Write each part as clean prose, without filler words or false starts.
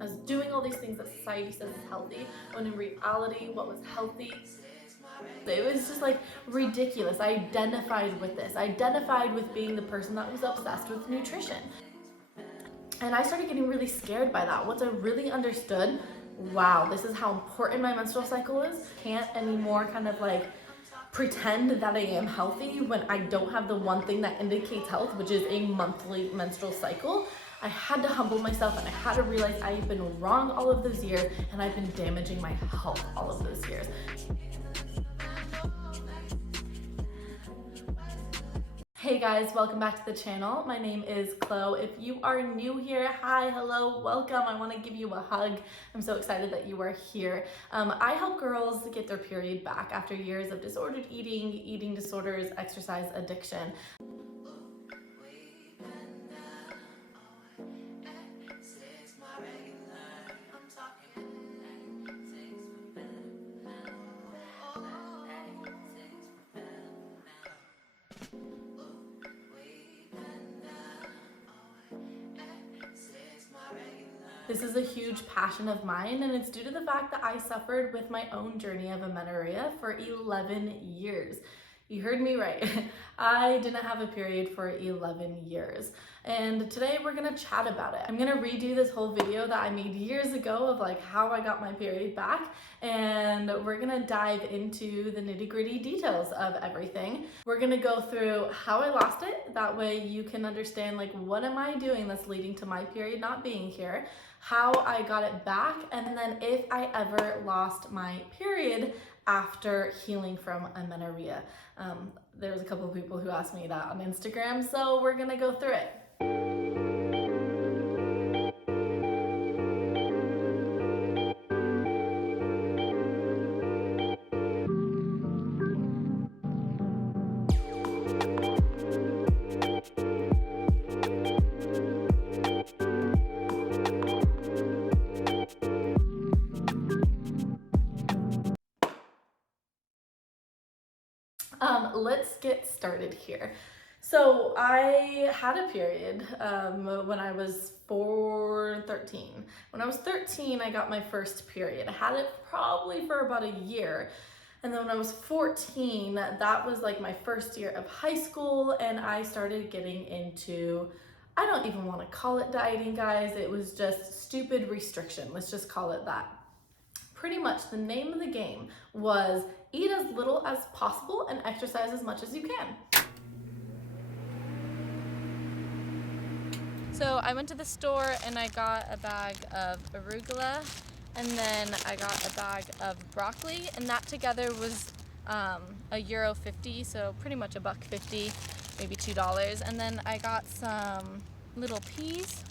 I was doing all these things that society says is healthy, when in reality, what was healthy, it was just like ridiculous. I identified with this. I identified with being the person that was obsessed with nutrition. And I started getting really scared by that. Once I really understood, wow, this is how important my menstrual cycle is. Can't anymore kind of like pretend that I am healthy when I don't have the one thing that indicates health, which is a monthly menstrual cycle. I had to humble myself and I had to realize I've been wrong all of those years and I've been damaging my health all of those years. Hey guys, welcome back to the channel. My name is Chloe. If you are new here, hi, hello, welcome. I want to give you a hug. I'm so excited that you are here. I help girls get their period back after years of disordered eating, eating disorders, exercise addiction. This is a huge passion of mine, and it's due to the fact that I suffered with my own journey of amenorrhea for 11 years. You heard me right. I didn't have a period for 11 years. And today we're gonna chat about it. I'm gonna redo this whole video that I made years ago of like how I got my period back, and we're gonna dive into the nitty-gritty details of everything. We're gonna go through how I lost it, that way you can understand like what am I doing that's leading to my period not being here, how I got it back, and then if I ever lost my period after healing from amenorrhea. There was a couple of people who asked me that on Instagram, so we're gonna go through it. Let's get started here. So I had a period when I was 13. When I was 13, I got my first period. I had it probably for about a year. And then when I was 14, that was like my first year of high school, and I started getting into, I don't even want to call it dieting, guys. It was just stupid restriction. Let's just call it that. Pretty much the name of the game was eat as little as possible and exercise as much as you can. So I went to the store and I got a bag of arugula, and then I got a bag of broccoli, and that together was €1.50, so pretty much $1.50, maybe $2. And then I got some little peas.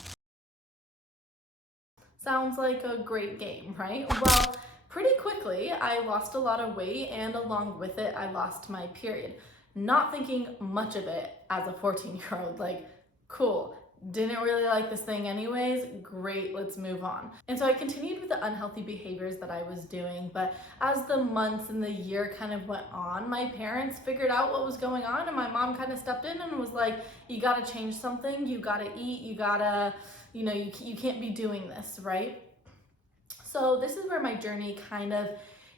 Sounds like a great game, right? Well, pretty quickly I lost a lot of weight, and along with it I lost my period. Not thinking much of it as a 14-year-old, like cool, didn't really like this thing anyways, great, let's move on. And so I continued with the unhealthy behaviors that I was doing, but as the months and the year kind of went on, my parents figured out what was going on, and my mom kind of stepped in and was like, you gotta change something, you gotta eat, you gotta, you know, you can't be doing this, right? So this is where my journey kind of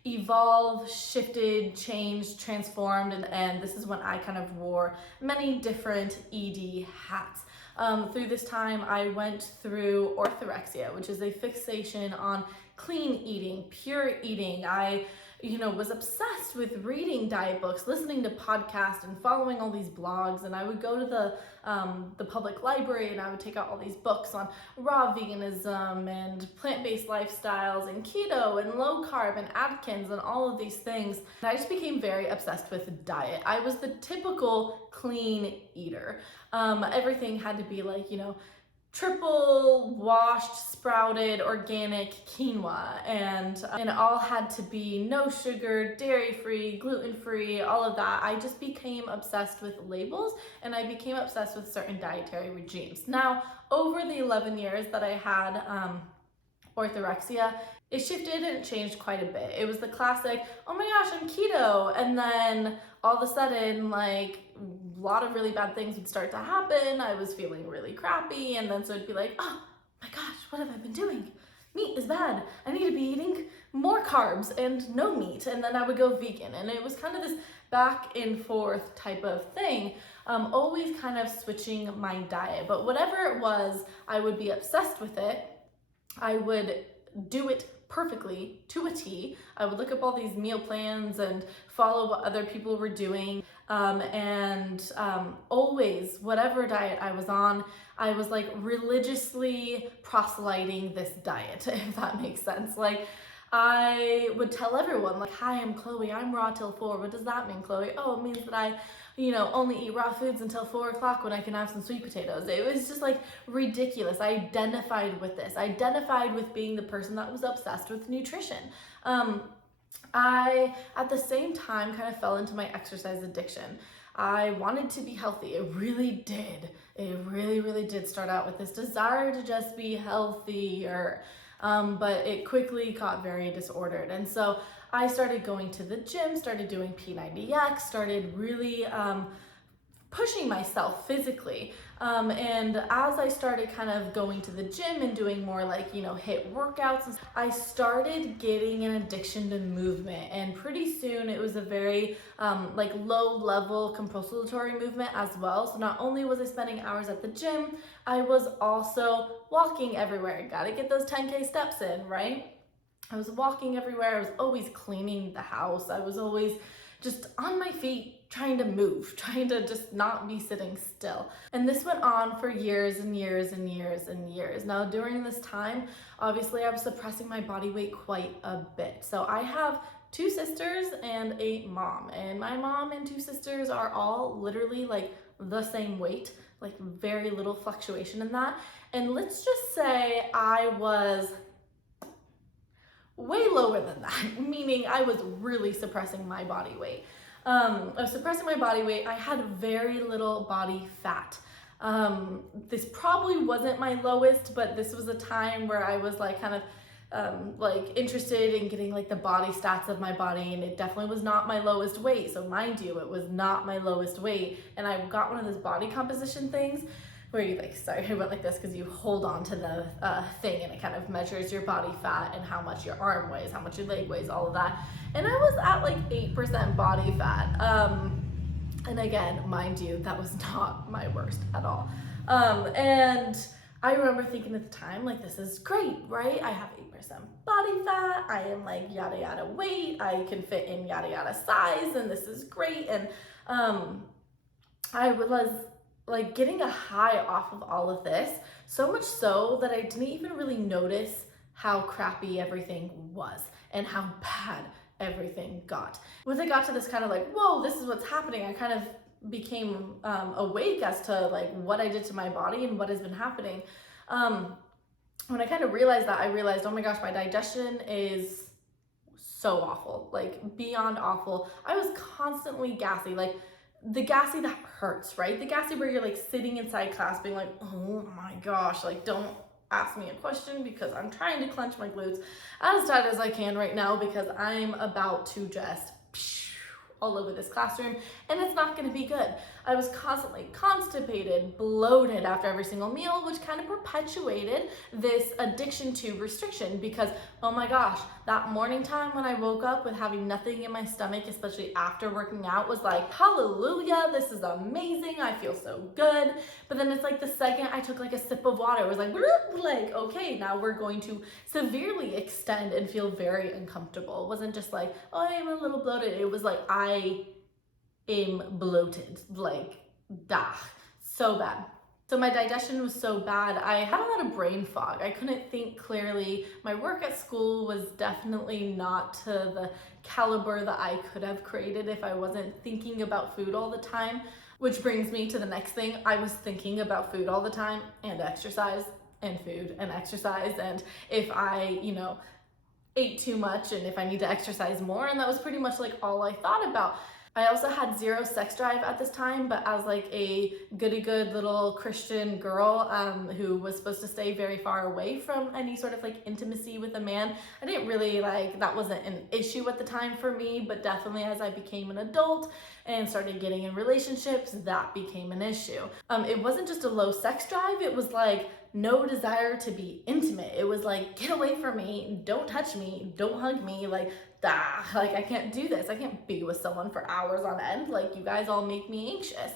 evolved, shifted, changed, transformed, and this is when I kind of wore many different ED hats. Through this time, I went through orthorexia, which is a fixation on clean eating, pure eating. I was obsessed with reading diet books, listening to podcasts, and following all these blogs. And I would go to the public library, and I would take out all these books on raw veganism and plant-based lifestyles and keto and low carb and Atkins and all of these things. And I just became very obsessed with diet. I was the typical clean eater. Everything had to be like, triple washed, sprouted, organic quinoa, and it all had to be no sugar, dairy-free, gluten-free, all of that. I just became obsessed with labels, and I became obsessed with certain dietary regimes. Now, over the 11 years that I had orthorexia, it shifted and it changed quite a bit. It was the classic, oh my gosh, I'm keto, and then all of a sudden, like, a lot of really bad things would start to happen. I was feeling really crappy, and then so it'd be like, oh my gosh, what have I been doing? meat is bad. I need to be eating more carbs and no meat. And then I would go vegan. And it was kind of this back and forth type of thing, always kind of switching my diet. But whatever it was, I would be obsessed with it. I would do it perfectly to a T. I would look up all these meal plans and follow what other people were doing. Always, whatever diet I was on, I was like religiously proselyting this diet, if that makes sense. Like, I would tell everyone, like, hi, I'm Chloe, I'm raw till 4. What does that mean, Chloe? Oh, it means that I, only eat raw foods until 4 o'clock when I can have some sweet potatoes. It was just like ridiculous. I identified with this. I identified with being the person that was obsessed with nutrition. I, at the same time, kind of fell into my exercise addiction. I wanted to be healthy. It really did. It really, really did start out with this desire to just be healthier. But it quickly got very disordered. And so I started going to the gym, started doing P90X, started really pushing myself physically. And as I started kind of going to the gym and doing more like, HIIT workouts, I started getting an addiction to movement. And pretty soon it was a very low level compulsory movement as well. So not only was I spending hours at the gym, I was also walking everywhere. Gotta get those 10K steps in, right? I was walking everywhere. I was always cleaning the house. I was always just on my feet, trying to move, trying to just not be sitting still. And this went on for years and years and years and years. Now, during this time, obviously I was suppressing my body weight quite a bit. So I have 2 sisters and a mom, and my mom and 2 sisters are all literally like the same weight, like very little fluctuation in that. And let's just say I was way lower than that, meaning I was really suppressing my body weight. I was suppressing my body weight. I had very little body fat. This probably wasn't my lowest, but this was a time where I was like kind of interested in getting like the body stats of my body, and it definitely was not my lowest weight. So mind you, it was not my lowest weight. And I got one of those body composition things where you I went like this because you hold on to the thing and it kind of measures your body fat and how much your arm weighs, how much your leg weighs, all of that. And I was at like 8% body fat. And again, mind you, that was not my worst at all. And I remember thinking at the time, like, this is great, right? I have 8% body fat. I am like yada yada weight. I can fit in yada yada size, and this is great. And I was like getting a high off of all of this, so much so that I didn't even really notice how crappy everything was and how bad everything got. Once I got to this kind of like, whoa, this is what's happening, I kind of became awake as to like what I did to my body and what has been happening. When I kind of realized that, I realized, oh my gosh, my digestion is so awful, like beyond awful. I was constantly gassy, like the gassy that hurts, right? The gassy where you're like sitting inside class being like, oh my gosh, like don't ask me a question because I'm trying to clench my glutes as tight as I can right now because I'm about to just all over this classroom, and it's not going to be good. I was constantly constipated, bloated after every single meal, which kind of perpetuated this addiction to restriction because, oh my gosh, that morning time when I woke up with having nothing in my stomach, especially after working out, was like, hallelujah, this is amazing, I feel so good. But then it's like the second I took like a sip of water, it was like, okay, now we're going to severely extend and feel very uncomfortable. It wasn't just like, oh, I'm a little bloated. It was like, I am bloated, like, so bad. So my digestion was so bad. I had a lot of brain fog. I couldn't think clearly. My work at school was definitely not to the caliber that I could have created if I wasn't thinking about food all the time, which brings me to the next thing. I was thinking about food all the time and exercise and food and exercise, and if I, ate too much and if I need to exercise more, and that was pretty much like all I thought about. I also had zero sex drive at this time, but as like a goody-good little Christian girl who was supposed to stay very far away from any sort of like intimacy with a man, I didn't really that wasn't an issue at the time for me, but definitely as I became an adult and started getting in relationships, that became an issue. It wasn't just a low sex drive, it was like no desire to be intimate. It was like, get away from me, don't touch me, don't hug me, like, like I can't do this. I can't be with someone for hours on end. Like, you guys all make me anxious.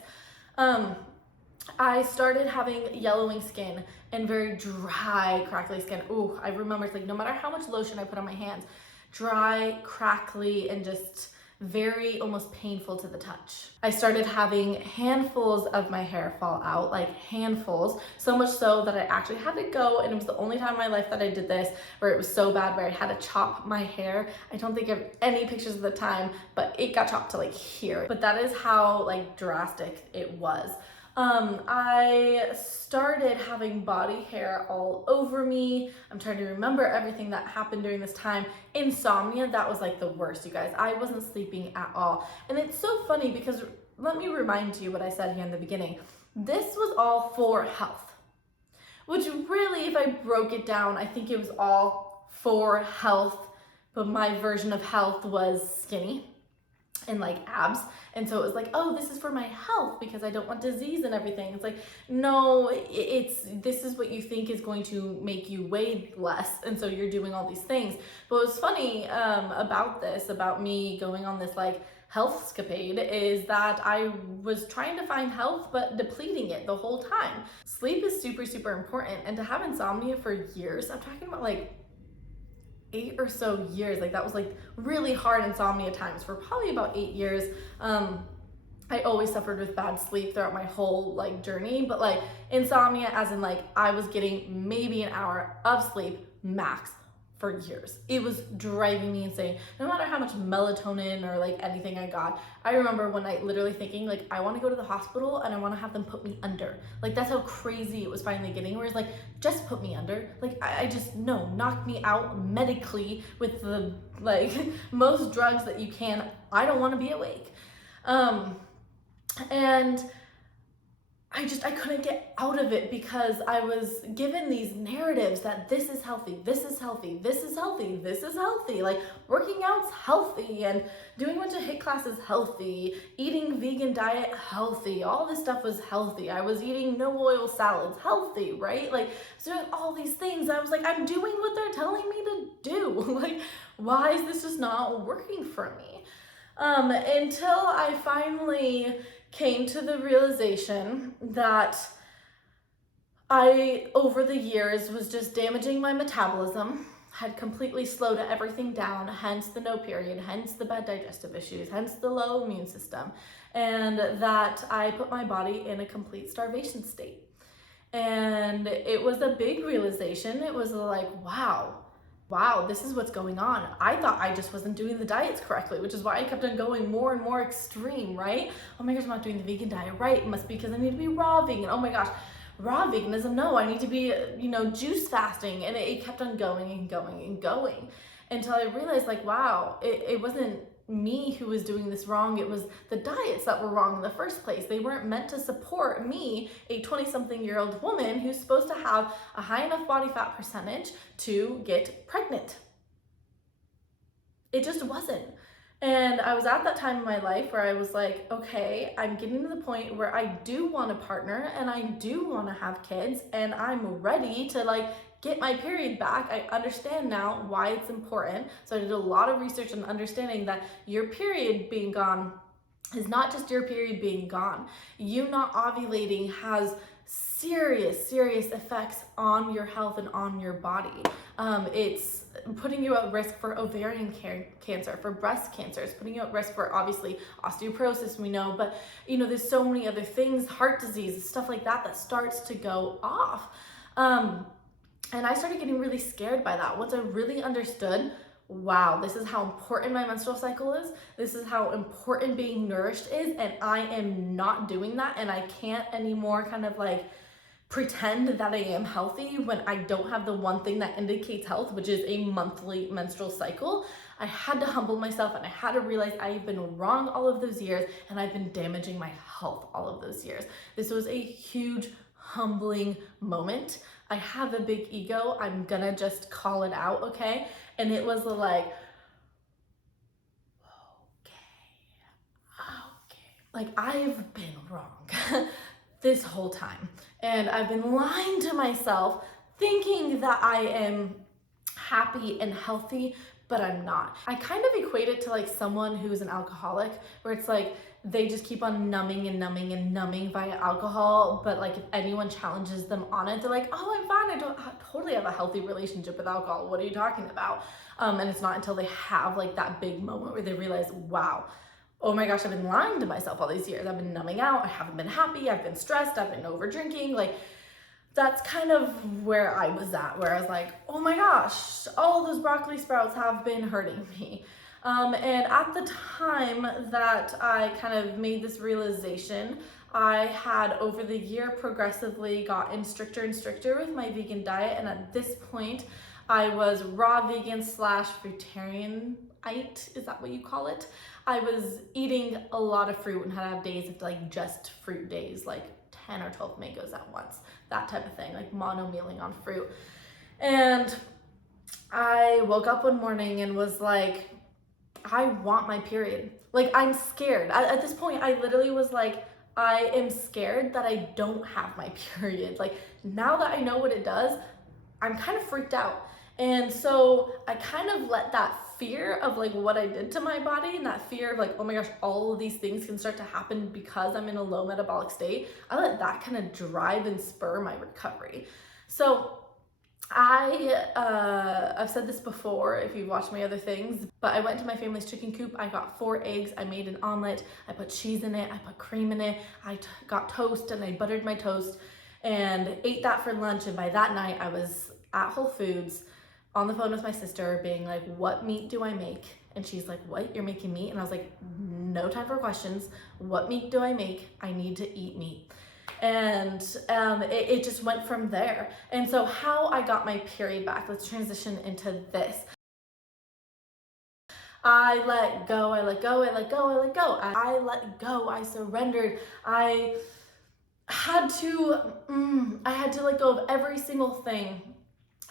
I started having yellowing skin and very dry, crackly skin. Ooh, I remember, it's like no matter how much lotion I put on my hands, dry, crackly, and just very almost painful to the touch. I started having handfuls of my hair fall out, like handfuls, so much so that I actually had to go, and it was the only time in my life that I did this, where it was so bad where I had to chop my hair. I don't think I have any pictures of the time, but it got chopped to like here. But that is how like drastic it was. I started having body hair all over me. I'm trying to remember everything that happened during this time. Insomnia, that was like the worst, you guys. I wasn't sleeping at all. And it's so funny because let me remind you what I said here in the beginning. This was all for health, which really, if I broke it down, I think it was all for health, but my version of health was skinny and like abs. And so it was like, oh, this is for my health because I don't want disease and everything. It's like, no, this is what you think is going to make you weigh less. And so you're doing all these things. But what's funny about me going on this like healthscapade is that I was trying to find health, but depleting it the whole time. Sleep is super, super important. And to have insomnia for years, I'm talking about like 8 or so years, like that was like really hard insomnia times for probably about 8 years. I always suffered with bad sleep throughout my whole like journey, but like insomnia as in like I was getting maybe an hour of sleep max for years. It was driving me insane. No matter how much melatonin or like anything I got, I remember one night literally thinking like, I want to go to the hospital and I want to have them put me under. Like that's how crazy it was finally getting, where it's like, just put me under. Like I just, no, knock me out medically with the like most drugs that you can. I don't want to be awake. And I couldn't get out of it because I was given these narratives that this is healthy, this is healthy, this is healthy, this is healthy. Like working out's healthy and doing a bunch of HIIT classes healthy, eating vegan diet healthy, all this stuff was healthy. I was eating no oil salads healthy, right? Like doing all these things. I was like, I'm doing what they're telling me to do. Like, why is this just not working for me? Until I finally came to the realization that I, over the years, was just damaging my metabolism, had completely slowed everything down, hence the no period, hence the bad digestive issues, hence the low immune system, and that I put my body in a complete starvation state. And it was a big realization. It was like, wow, this is what's going on. I thought I just wasn't doing the diets correctly, which is why I kept on going more and more extreme, right? Oh my gosh, I'm not doing the vegan diet right. It must be because I need to be raw vegan. Oh my gosh, raw veganism. No, I need to be, juice fasting. And it kept on going and going and going until I realized like, wow, it wasn't me who was doing this wrong. It was the diets that were wrong in the first place. They weren't meant to support me, a 20-something-year-old woman who's supposed to have a high enough body fat percentage to get pregnant. It just wasn't. And I was at that time in my life where I was like, okay, I'm getting to the point where I do want a partner and I do want to have kids and I'm ready to like get my period back. I understand now why it's important. So I did a lot of research and understanding that your period being gone is not just your period being gone. You not ovulating has serious effects on your health and on your body. It's putting you at risk for ovarian cancer, for breast cancer. It's putting you at risk for obviously osteoporosis, we know, but there's so many other things, heart disease, stuff like that starts to go off. And I started getting really scared by that. Once I really understood, wow, this is how important my menstrual cycle is. This is how important being nourished is. And I am not doing that. And I can't anymore kind of like pretend that I am healthy when I don't have the one thing that indicates health, which is a monthly menstrual cycle. I had to humble myself and I had to realize I've been wrong all of those years and I've been damaging my health all of those years. This was a huge humbling moment. I have a big ego. I'm gonna just call it out, okay? And it was like, okay. Like I've been wrong this whole time. And I've been lying to myself thinking that I am happy and healthy, but I'm not. I kind of equate it to like someone who's an alcoholic, where it's like they just keep on numbing and numbing and numbing via alcohol, but like if anyone challenges them on it, they're like, oh, I'm fine, I totally have a healthy relationship with alcohol, what are you talking about? And it's not until they have like that big moment where they realize, wow, oh my gosh, I've been lying to myself all these years. I've been numbing out, I haven't been happy, I've been stressed, I've been over drinking. Like, that's kind of where I was at, where I was like, oh my gosh, all those broccoli sprouts have been hurting me. And at the time that I kind of made this realization, I had over the year progressively gotten stricter and stricter with my vegan diet. And at this point, I was raw vegan / fruitarianite, is that what you call it? I was eating a lot of fruit and had to have days of like just fruit days, like 10 or 12 mangoes at once, that type of thing, like mono mealing on fruit. And I woke up one morning and was like, I want my period. Like, I'm scared. At this point, I literally was like, I am scared that I don't have my period. Like, now that I know what it does, I'm kind of freaked out. And so I kind of let that fear of like what I did to my body and that fear of like, oh my gosh, all of these things can start to happen because I'm in a low metabolic state. I let that kind of drive and spur my recovery. So I've said this before if you've watched my other things, but I went to my family's chicken coop. I got 4 eggs. I made an omelet. I put cheese in it. I put cream in it. I got toast and I buttered my toast and ate that for lunch. And by that night, I was at Whole Foods on the phone with my sister being like, what meat do I make? And she's like, what, you're making meat? And I was like, no time for questions. What meat do I make? I need to eat meat. And it just went from there. And so how I got my period back, let's transition into this. I let go, I let go, I let go, I let go. I let go, I surrendered. I had to let go of every single thing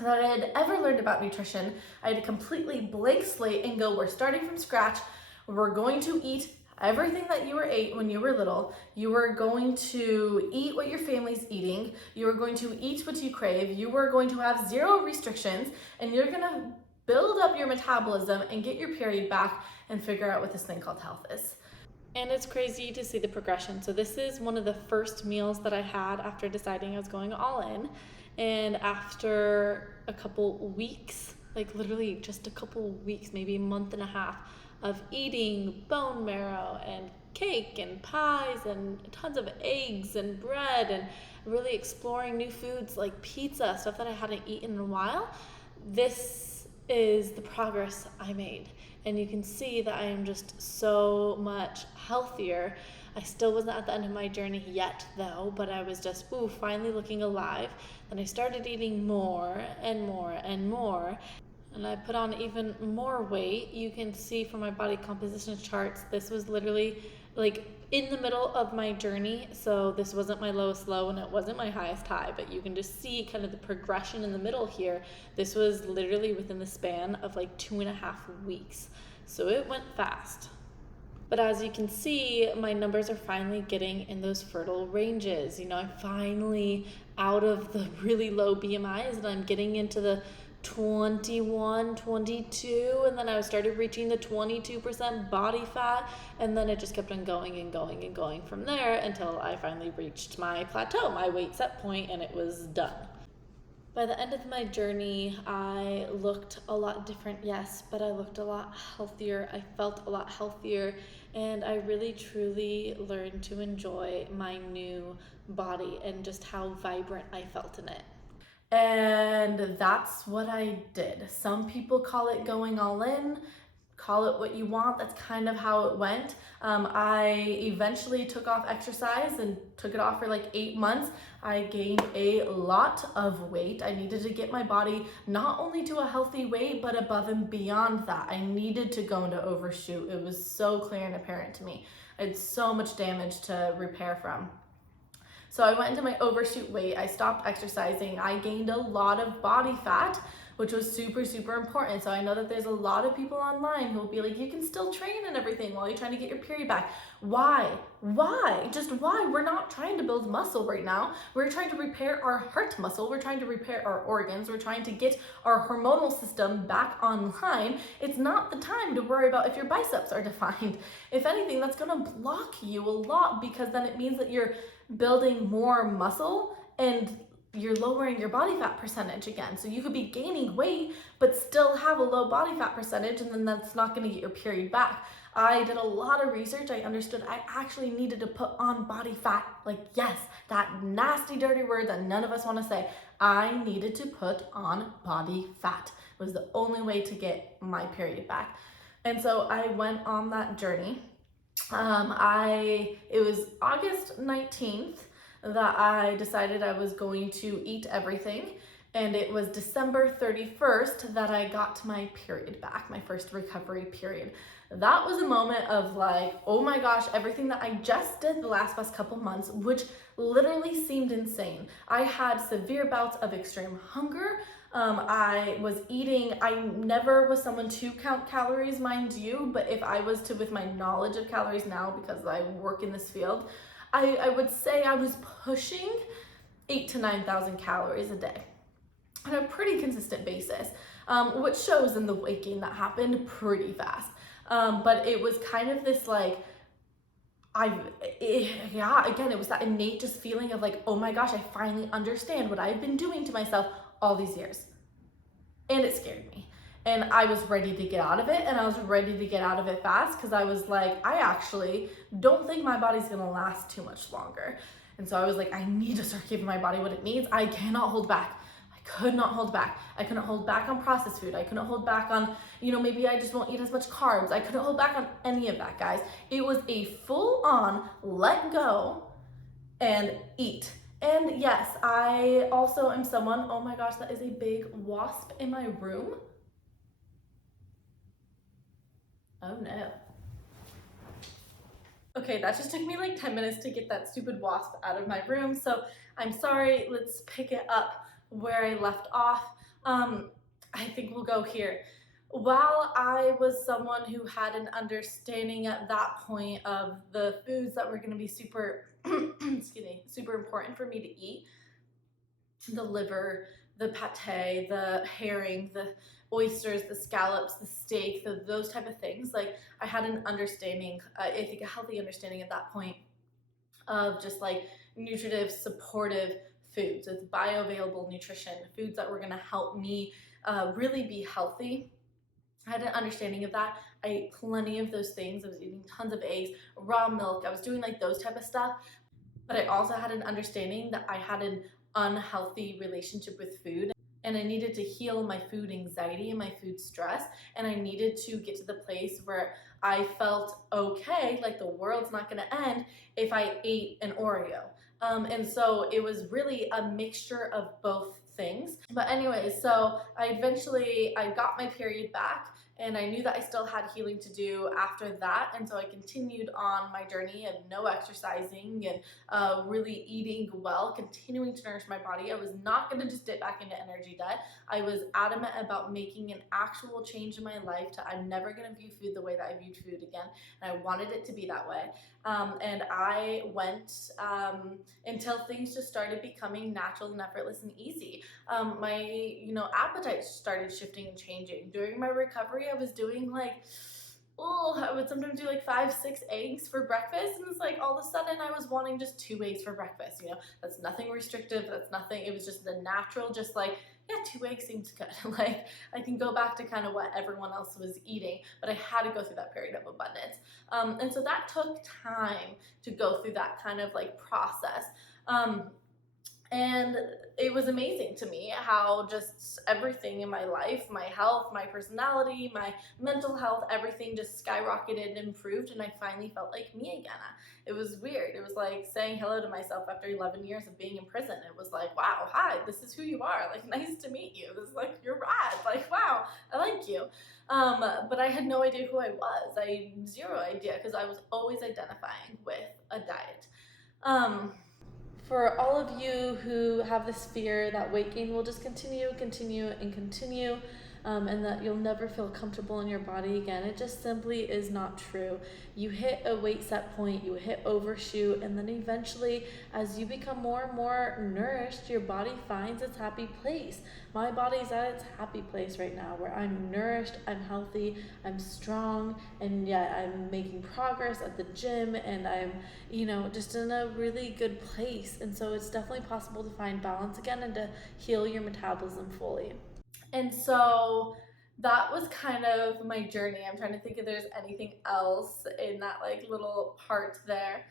that I had ever learned about nutrition. I had a completely blank slate and go, we're starting from scratch. We're going to eat everything that you ate when you were little. You are going to eat what your family's eating. You are going to eat what you crave. You are going to have 0 restrictions, and you're gonna build up your metabolism and get your period back and figure out what this thing called health is. And it's crazy to see the progression. So this is one of the first meals that I had after deciding I was going all in. And after a couple weeks, like literally just a couple weeks, maybe a month and a half of eating bone marrow and cake and pies and tons of eggs and bread and really exploring new foods like pizza, stuff that I hadn't eaten in a while, this is the progress I made. And you can see that I am just so much healthier. I still wasn't at the end of my journey yet though, but I was just, finally looking alive. Then I started eating more and more and more. And I put on even more weight. You can see from my body composition charts, this was literally like in the middle of my journey. So this wasn't my lowest low and it wasn't my highest high, but you can just see kind of the progression in the middle here. This was literally within the span of like 2.5 weeks. So it went fast. But as you can see, my numbers are finally getting in those fertile ranges. You know, I'm finally out of the really low BMIs and I'm getting into the 21, 22, and then I started reaching the 22% body fat, and then it just kept on going and going and going from there until I finally reached my plateau, my weight set point, and it was done. By the end of my journey, I looked a lot different, yes, but I looked a lot healthier. I felt a lot healthier, and I really truly learned to enjoy my new body and just how vibrant I felt in it. And that's what I did. Some people call it going all in, call it what you want. That's kind of how it went. I eventually took off exercise and took it off for like 8 months. I gained a lot of weight. I needed to get my body not only to a healthy weight, but above and beyond that. I needed to go into overshoot. It was so clear and apparent to me. I had so much damage to repair from. So I went into my overshoot weight. I stopped exercising. I gained a lot of body fat, which was super, super important. So I know that there's a lot of people online who will be like, you can still train and everything while you're trying to get your period back. Why? Why? Just why? We're not trying to build muscle right now. We're trying to repair our heart muscle. We're trying to repair our organs. We're trying to get our hormonal system back online. It's not the time to worry about if your biceps are defined. If anything, that's gonna block you a lot, because then it means that you're building more muscle and you're lowering your body fat percentage again. So you could be gaining weight, but still have a low body fat percentage, and then that's not gonna get your period back. I did a lot of research. I understood I actually needed to put on body fat. Like, yes, that nasty, dirty word that none of us wanna say. I needed to put on body fat. It was the only way to get my period back. And so I went on that journey. It was August 19th that I decided I was going to eat everything. And it was December 31st that I got my period back, my first recovery period. That was a moment of like, oh my gosh, everything that I just did the last couple months, which literally seemed insane. I had severe bouts of extreme hunger. I was eating, I never was someone to count calories, mind you, but if I was to, with my knowledge of calories now, because I work in this field, I would say I was pushing 8,000 to 9,000 calories a day on a pretty consistent basis, which shows in the weight gain that happened pretty fast. But it was kind of this like, again, it was that innate just feeling of like, oh my gosh, I finally understand what I've been doing to myself all these years. And it scared me. And I was ready to get out of it, and I was ready to get out of it fast, because I was like, I actually don't think my body's gonna last too much longer. And so I was like, I need to start giving my body what it needs. I cannot hold back. Could not hold back. I couldn't hold back on processed food. I couldn't hold back on, maybe I just won't eat as much carbs. I couldn't hold back on any of that, guys. It was a full on let go and eat. And yes, I also am someone, oh my gosh, that is a big wasp in my room. Oh no. Okay, that just took me like 10 minutes to get that stupid wasp out of my room. So I'm sorry, let's pick it up where I left off. I think we'll go here. While I was someone who had an understanding at that point of the foods that were going to be super, super important for me to eat, the liver, the pate, the herring, the oysters, the scallops, the steak, those type of things, like I had an understanding, I think a healthy understanding at that point of just like nutritive, supportive foods with bioavailable nutrition, foods that were going to help me really be healthy. I had an understanding of that. I ate plenty of those things. I was eating tons of eggs, raw milk. I was doing like those type of stuff. But I also had an understanding that I had an unhealthy relationship with food, and I needed to heal my food anxiety and my food stress. And I needed to get to the place where I felt okay, like the world's not going to end if I ate an Oreo. And so it was really a mixture of both things. But anyways, so I got my period back, and I knew that I still had healing to do after that. And so I continued on my journey of no exercising and really eating well, continuing to nourish my body. I was not going to just dip back into energy debt. I was adamant about making an actual change in my life I'm never going to view food the way that I viewed food again. And I wanted it to be that way. And I went until things just started becoming natural and effortless and easy. My appetite started shifting and changing. During my recovery, I was doing I would sometimes do 5-6 eggs for breakfast, and it's like all of a sudden I was wanting just 2 eggs for breakfast. That's nothing restrictive, that's nothing, it was just the natural, just like, yeah, 2 eggs seems good. I can go back to kind of what everyone else was eating, but I had to go through that period of abundance. And so that took time to go through that kind of process. And it was amazing to me how just everything in my life, my health, my personality, my mental health, everything just skyrocketed and improved, and I finally felt like me again. It was weird. It was like saying hello to myself after 11 years of being in prison. It was like, wow, hi, this is who you are. Nice to meet you. This is you're rad. Wow, I like you. But I had no idea who I was. I had zero idea, because I was always identifying with a diet. For all of you who have this fear that weight gain will just continue, and that you'll never feel comfortable in your body again, it just simply is not true. You hit a weight set point, you hit overshoot, and then eventually, as you become more and more nourished, your body finds its happy place. My body's at its happy place right now, where I'm nourished, I'm healthy, I'm strong, and yet I'm making progress at the gym, and I'm, just in a really good place. And so it's definitely possible to find balance again and to heal your metabolism fully. And so that was kind of my journey. I'm trying to think if there's anything else in that like little part there.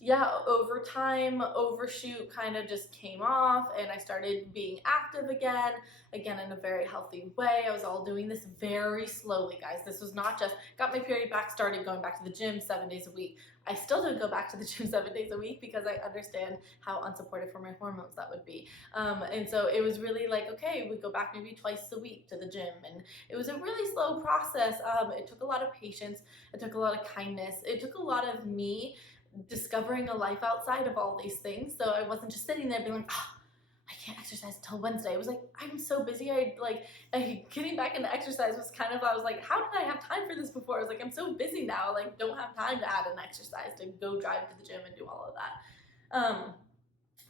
Yeah, over time, overshoot kind of just came off, and I started being active again in a very healthy way. I was all doing this very slowly, guys. This was not just got my period back, started going back to the gym 7 days a week. I still don't go back to the gym 7 days a week because I understand how unsupportive for my hormones that would be. And so it was really like, okay, we go back maybe twice a week to the gym. And it was a really slow process. It took a lot of patience. It took a lot of kindness. It took a lot of me discovering a life outside of all these things. So I wasn't just sitting there being like, I can't exercise until Wednesday. It was like, I'm so busy. Getting back into exercise was kind of, I was like, how did I have time for this before? I was like, I'm so busy now. Like, don't have time to add an exercise, to go drive to the gym and do all of that.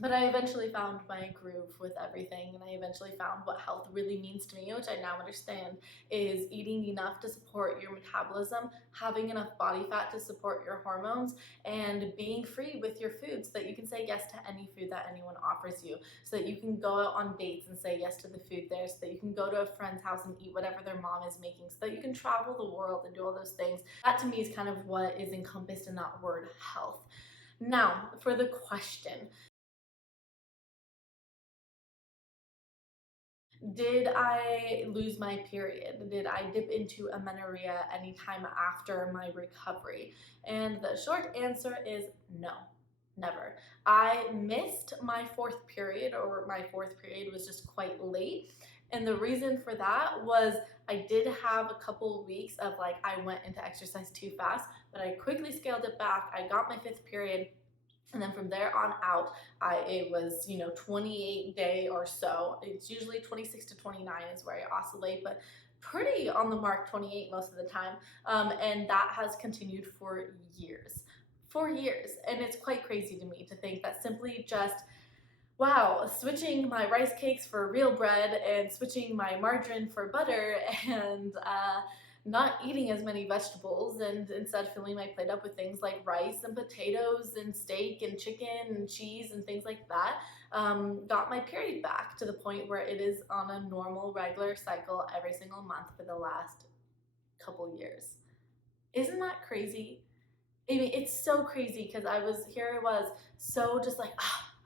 But I eventually found my groove with everything, and I eventually found what health really means to me, which I now understand is eating enough to support your metabolism, having enough body fat to support your hormones, and being free with your food so that you can say yes to any food that anyone offers you, so that you can go out on dates and say yes to the food there, so that you can go to a friend's house and eat whatever their mom is making, so that you can travel the world and do all those things. That to me is kind of what is encompassed in that word health. Now, for the question, did I lose my period? Did I dip into amenorrhea anytime after my recovery? And the short answer is no, never. I missed my fourth period, or my fourth period was just quite late. And the reason for that was I did have a couple weeks of like, I went into exercise too fast, but I quickly scaled it back. I got my fifth period. And then from there on out, it was, 28 day or so. It's usually 26 to 29 is where I oscillate, but pretty on the mark 28 most of the time. And that has continued for years. For years. And it's quite crazy to me to think that simply just, wow, switching my rice cakes for real bread and switching my margarine for butter and not eating as many vegetables and instead filling my plate up with things like rice and potatoes and steak and chicken and cheese and things like that, got my period back to the point where it is on a normal, regular cycle every single month for the last couple years. Isn't that crazy? I mean, it's so crazy because I was so just like,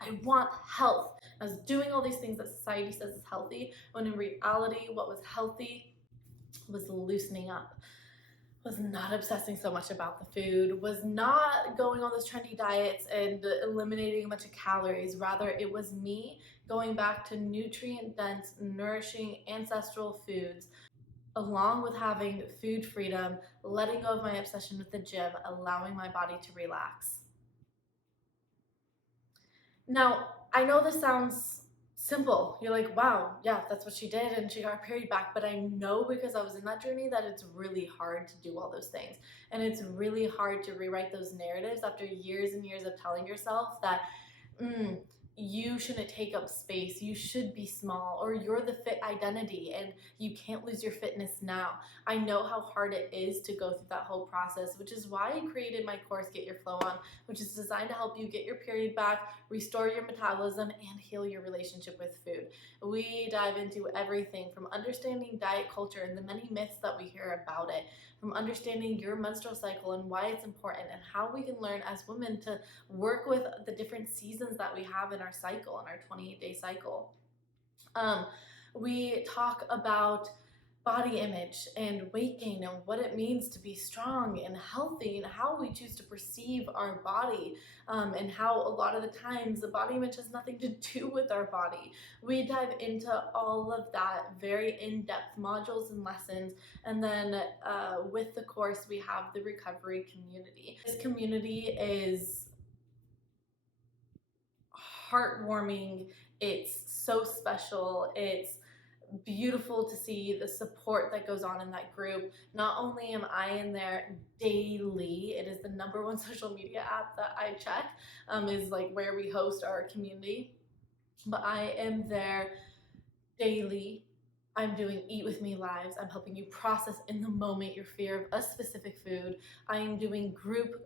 I want health. I was doing all these things that society says is healthy, when in reality, what was healthy was loosening up, was not obsessing so much about the food, was not going on those trendy diets and eliminating a bunch of calories. Rather, it was me going back to nutrient-dense, nourishing ancestral foods, along with having food freedom, letting go of my obsession with the gym, allowing my body to relax. Now, I know this sounds simple. You're like, wow, yeah, that's what she did and she got her period back. But I know, because I was in that journey, that it's really hard to do all those things. And it's really hard to rewrite those narratives after years and years of telling yourself that, you shouldn't take up space, you should be small, or you're the fit identity and you can't lose your fitness now. I know how hard it is to go through that whole process, which is why I created my course, Get Your Flow On, which is designed to help you get your period back, restore your metabolism, and heal your relationship with food. We dive into everything from understanding diet culture and the many myths that we hear about it, from understanding your menstrual cycle and why it's important, and how we can learn as women to work with the different seasons that we have in our cycle, in our 28-day cycle. We talk about body image and weight gain and what it means to be strong and healthy, and how we choose to perceive our body, and how a lot of the times the body image has nothing to do with our body. We dive into all of that very in-depth modules and lessons, and then with the course we have the recovery community. This community is heartwarming, it's so special, it's beautiful to see the support that goes on in that group. Not only am I in there daily, it is the #1 social media app that I check, is like where we host our community, but I am there daily. I'm doing Eat With Me lives. I'm helping you process in the moment your fear of a specific food. I am doing group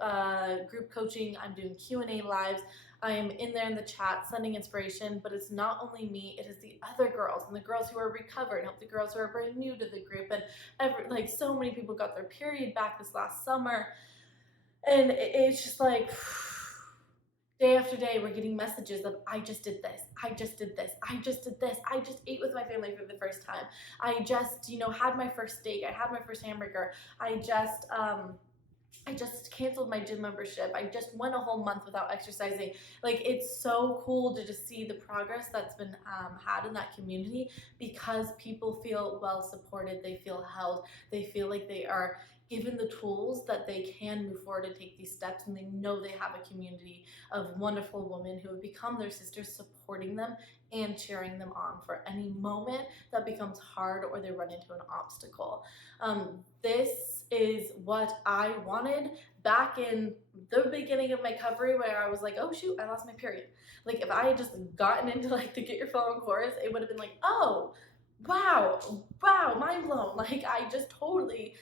coaching. I'm doing Q&A lives. I am in there in the chat sending inspiration, but it's not only me, it is the other girls and the girls who are recovered, help the girls who are brand new to the group. And like so many people got their period back this last summer. And it's just like, day after day, we're getting messages of, I just did this, I just did this, I just did this, I just ate with my family for the first time, I just, had my first steak, I had my first hamburger, I just canceled my gym membership, I just went a whole month without exercising. Like, it's so cool to just see the progress that's been had in that community, because people feel well supported, they feel held, they feel like they are given the tools that they can move forward and take these steps, and they know they have a community of wonderful women who have become their sisters, supporting them and cheering them on for any moment that becomes hard or they run into an obstacle. This is what I wanted back in the beginning of my recovery, where I was like, oh shoot, I lost my period. Like, if I had just gotten into like the Get Your Phone course, it would have been like, oh, wow, mind blown. Like, I just totally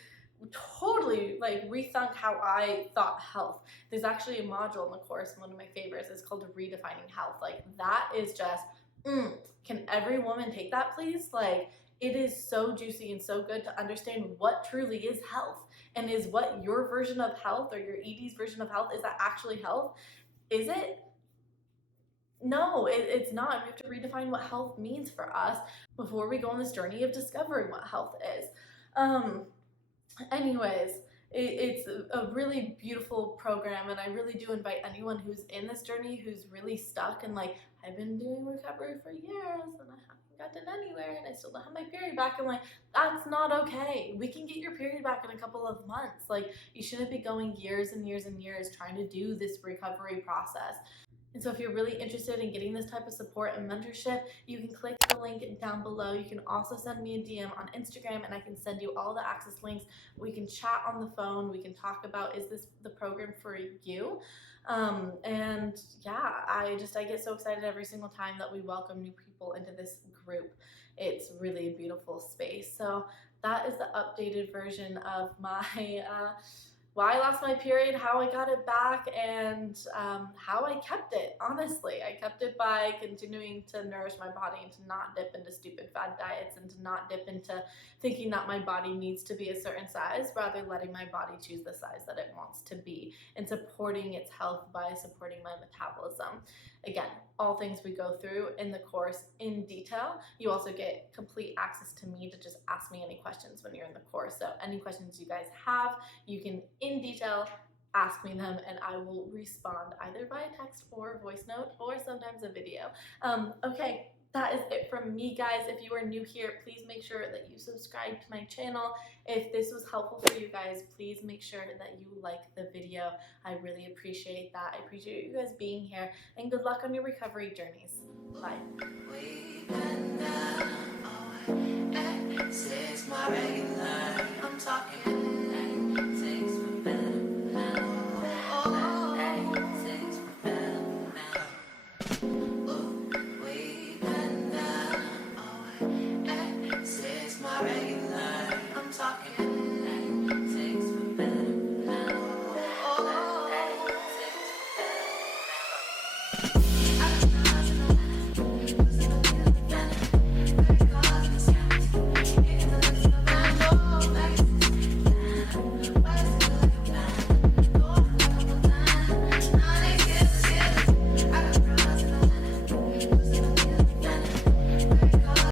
like rethunk how I thought health. There's actually a module in the course, one of my favorites, is called Redefining Health. Like, that is just, can every woman take that, please? Like, it is so juicy and so good to understand what truly is health, and is what your version of health or your ED's version of health, is that actually health? Is it? No, it's not. We have to redefine what health means for us before we go on this journey of discovering what health is. Anyways, it's a really beautiful program, and I really do invite anyone who's in this journey, who's really stuck and like, I've been doing recovery for years and I haven't gotten anywhere and I still don't have my period back. I'm like, that's not okay. We can get your period back in a couple of months. Like, you shouldn't be going years and years and years trying to do this recovery process. And so if you're really interested in getting this type of support and mentorship, you can click the link down below. You can also send me a DM on Instagram, and I can send you all the access links. We can chat on the phone. We can talk about, is this the program for you? And yeah, I get so excited every single time that we welcome new people into this group. It's really a beautiful space. So that is the updated version of my why I lost my period, how I got it back, and how I kept it. Honestly, I kept it by continuing to nourish my body and to not dip into stupid fad diets, and to not dip into thinking that my body needs to be a certain size, rather letting my body choose the size that it wants to be, and supporting its health by supporting my metabolism. Again, all things we go through in the course in detail. You also get complete access to me to just ask me any questions when you're in the course. So any questions you guys have, you can in detail ask me them, and I will respond either via text or voice note, or sometimes a video. Okay, that is it from me, guys. If you are new here, please make sure that you subscribe to my channel. If this was helpful for you guys, please make sure that you like the video. I really appreciate that. I appreciate you guys being here, and good luck on your recovery journeys. Bye.